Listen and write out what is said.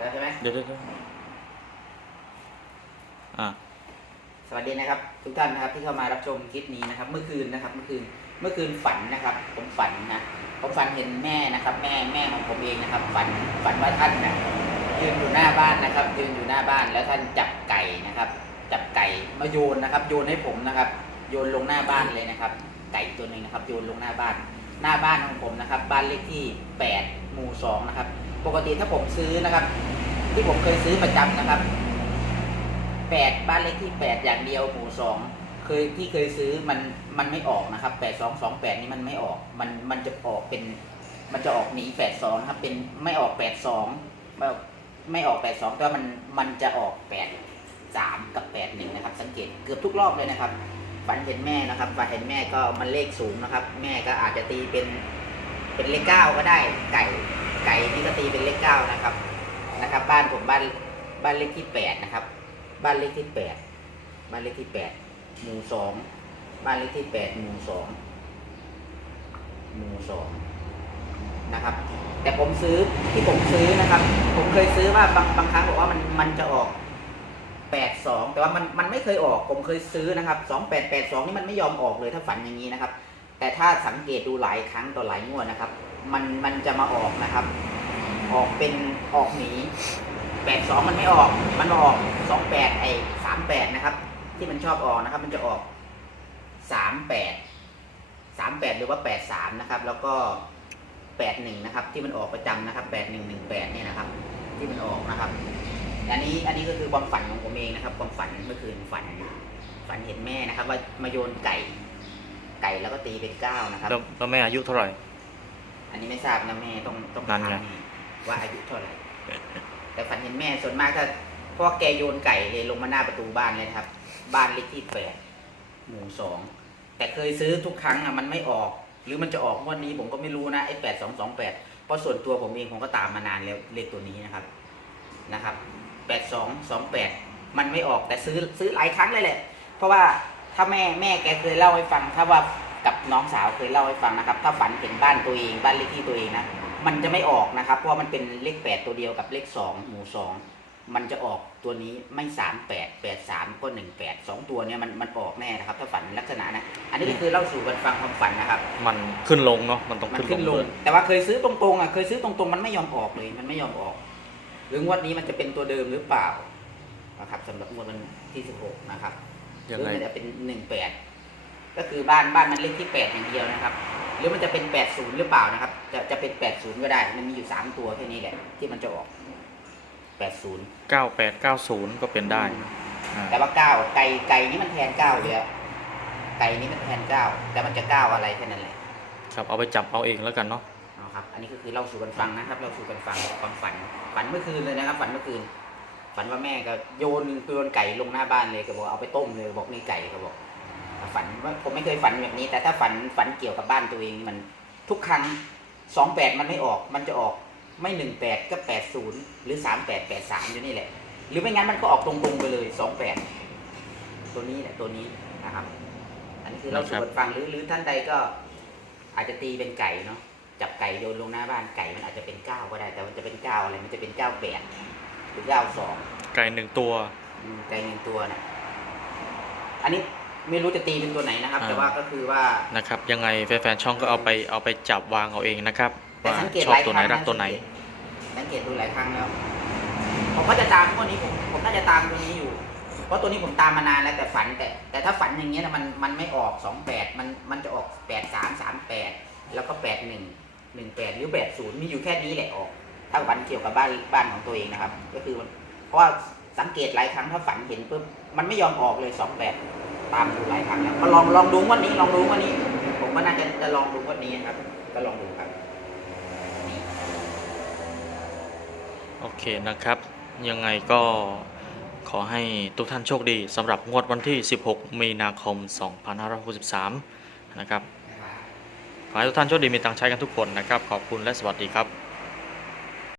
แล้วใช่ไหมเดี๋ยวเดี๋ยวเดี๋ยวอ่าสวัสดีนะครับ ทุกท่านนะครับที่เข้ามารับชมคลิปนี้นะครับ เมื่อคืนนะครับ เมื่อคืนเมื่อคืนฝันนะครับ ผมฝันนะผมฝันเห็นแม่นะครับ แม่แม่ของผมเองนะครับ ฝันฝันว่าท่านนะยืนอยู่หน้าบ้านนะครับ ยืนอยู่หน้าบ้านแล้วท่านจับไก่นะครับ จับไก่มาโยนนะครับ โยนให้ผมนะครับ โยนลงหน้าบ้านเลยนะครับ ไก่ตัวหนึ่งนะครับ โยนลงหน้าบ้าน หน้าบ้านของผมนะครับ บ้านเลขที่ 8 หมู่ 2 นะครับ ปกติถ้าผมซื้อนะครับ ที่ผมเคยซื้อประจำนะครับ8บ้านเลขที่8อย่างเดียวหมู่2เคยที่เคยซื้อมันมันไม่ออกนะครับ8228นี่มันไม่ออก มันมันจะออกเป็น มันจะออกหนี82นะครับ เป็นไม่ออก82ไม่ออกไม่ออก82แต่ว่ามันมันจะออก83กับ81นะครับ สังเกตเกือบทุกรอบเลยนะครับฝันเห็นแม่นะครับฝันเห็นแม่ก็มันเลขสูงนะครับ แม่ก็อาจจะตีเป็นเป็นเลขเก้าก็ได้ไก่ไก่นี่ก็ตีเป็นเลขเก้านะครับ นะครับ บ้านผมบ้านบ้านเลขที่แปดนะครับ บ้านเลขที่แปดบ้านเลขที่แปดหมู่สองบ้านเลขที่แปดหมู่สองหมู่สองนะครับ แต่ผมซื้อที่ผมซื้อนะครับ ผมเคยซื้อว่าบางบางครั้งบอกว่ามันมันจะออกแปดสองแต่ว่ามันมันไม่เคยออก ผมเคยซื้อนะครับสองแปดแปดสองนี่มันไม่ยอมออกเลยถ้าฝันอย่างนี้นะครับ แต่ถ้าสังเกตดูหลายครั้งต่อหลายงวดนะครับ มันมันจะมาออกนะครับ ออกเป็นออกหนีแปดสองมันไม่ออก มันมาออกสองแปดไอ้สามแปดนะครับ ที่มันชอบออกนะครับ มันจะออกสามแปดสามแปดหรือว่าแปดสามนะครับ แล้วก็แปดหนึ่งนะครับ ที่มันออกประจำนะครับแปดหนึ่งหนึ่งแปดเนี่ยนะครับ ที่มันออกนะครับอันนี้อันนี้ก็คือความฝันของผมเองนะครับ ความฝันเมื่อคืนฝัน ฝันเห็นแม่นะครับ ว่ามาโยนไก่ ไก่แล้วก็ตีเป็นเก้านะครับแล้วแล้วแม่อายุเท่าไหร่ อันนี้ไม่ทราบนะแม่ต้องต้องนั่ถามนไง แม่ ว่าอายุเท่าไหร่ แต่ฝันเห็นแม่ส่วนมากถ้าเพราะว่าแกโยนไก่เลยลงมาหน้าประตูบ้านเลยครับ บ้านเลขที่แปดหมู่สองแต่เคยซื้อทุกครั้งอะมันไม่ออก หรือมันจะออกงวันนี้ผมก็ไม่รู้นะไอ้แปดสองสองแปดเพราะส่วนตัวผมเองผมก็ตามมานานแล้วเลขตัวนี้นะครับนะครับแปดสองสองแปดมันไม่ออกแต่ซื้อซื้อหลายครั้งเลยแหละ เพราะว่าถ้าแม่แม่แกเคยเล่าให้ฟังถ้าว่ากับน้องสาวเคยเล่าให้ฟังนะครับ ถ้าฝันเห็นบ้านตัวเองบ้านเลขที่ตัวเองนะ มันจะไม่ออกนะครับ เพราะว่ามันเป็นเลขแปดตัวเดียวกับเลขสองหมู่สองมันจะออกตัวนี้ไม่สามแปดแปดสามก็หนึ่งแปดสองตัวเนี่ยมันมันออกแน่นะครับ ถ้าฝันลักษณะนะอันนี้ก็คือเล่าสู่กันฟังความฝันนะครับมันขึ้นลงเนาะมันต้องมันขึ้นขึ้นลลงง แต่ว่าเคยซื้อตรงๆอะเคยซื้อตรงๆมันไม่ยอมออกเลย มันไม่ยอมออก หรืองวดนี้มันจะเป็นตัวเดิมหรือเปล่านะครับสำหรับงวดวันที่สิบหกนะครับหยังรือไงมันจะเป็นหนึ่งแปดก็คือบ้านบ้านมันเลขที่แปดอย่างเดียวนะครับ หรือมันจะเป็นแปดศูนย์หรือเปล่านะครับ จะจะเป็นแปดศูนย์ก็ได้ มันมีอยู่สามตัวแค่นี้แหละ ที่มันจะออกแปดศูนย์เก้าแปดเก้าศูนย์ก็เป็นได้อ่าแต่ว่าเก้าไก่ไก่นี่มันแทนเก้าเลยอะไก่นี่มันแทนเก้าแต่มันจะเก้าอะไรแค่นั้นแหละครับเอาไปจับเอาเองแล้วกันเนาะเอาครับ อันนี้ก็คือเล่าสู่กันฟังนะครับ เล่าสู่กันฟังความฝัน ฝันเมื่อคืนเลยนะครับ ฝันเมื่อคืน ฝันว่าแม่ก็โยนโยนไก่ลงหน้าบ้านเลยก็บอกเอาไปต้มเลยบอกนี่ไก่ก็บอก ฝันว่าผมไม่เคยฝันแบบนี้ แต่ถ้าฝันฝันเกี่ยวกับบ้านตัวเองนี่มันทุกครั้งสองแปดมันไม่ออก มันจะออกไม่หนึ่งแปดก็แปดศูนย์หรือสามแปดแปดสามอยู่นี่แหละ หรือไม่งั้นมันก็ออกตรงๆไปเลยสองแปดตัวนี้แหละตัวนี้นะครับ อันนี้คือเราสู่กันฟังหรือหรือท่านใดก็ อาจจะตีเป็นไก่เนาะจับไก่โยนลงหน้าบ้านไก่มันอาจจะเป็นเก้าก็ได้ แต่มันจะเป็นเก้าอะไรมันจะเป็นเก้าแปดหรือเก้าสองไก่หนึ่งตัวอืมไก่หนึ่งตัวนะอันนี้ ไม่รู้จะตีเป็นตัวไหนนะครับอ่าแต่ว่าก็คือว่านะครับ ยังไงแฟนๆช่องก็เอาไปเอาไปจับวางเอาเองนะครับแต่ว่าสังเกตชหอบลายตัวคไหนรั้งรักตัวไหน สังเกตดูหลายครั้งแล้วผมก็จะตามพวกนี้ผมผมน่าจะตามตัวนี้อยู่ เพราะตัวนี้ผมตามมานานแล้วแต่ฝันแต่ แต่ถ้าฝันอย่างเงี้ยนะมันมันไม่ออกสองแปดมันมันจะออกแปดสามสามแปดแล้วก็แปดหนึ่งหนึ่งแปดหรือแปดศูนย์มีอยู่แค่นี้แหละออก ถ้าฝันเกี่ยวกับบ้านบ้านของตัวเองนะครับ ก็คือมันเพราะว่าสังเกตหลายครั้งถ้าฝันเห็นปุ๊บมันไม่ยอมออกเลยสองแปด ตามดูหลายครั้งแล้วก็ลองลองดูวันนี้ลองดูวันนี้ ผมก็น่าจะจะลองดูวันนี้ครับก็ลองดูครับโอเคนะครับ ยังไงก็ขอให้ทุกท่านโชคดีสำหรับงวดวันที่ 16 มีนาคม 2563 นะครับขอให้ทุกท่านโชคดีมีตังใช้กันทุกคนนะครับ ขอบคุณและสวัสดีครับ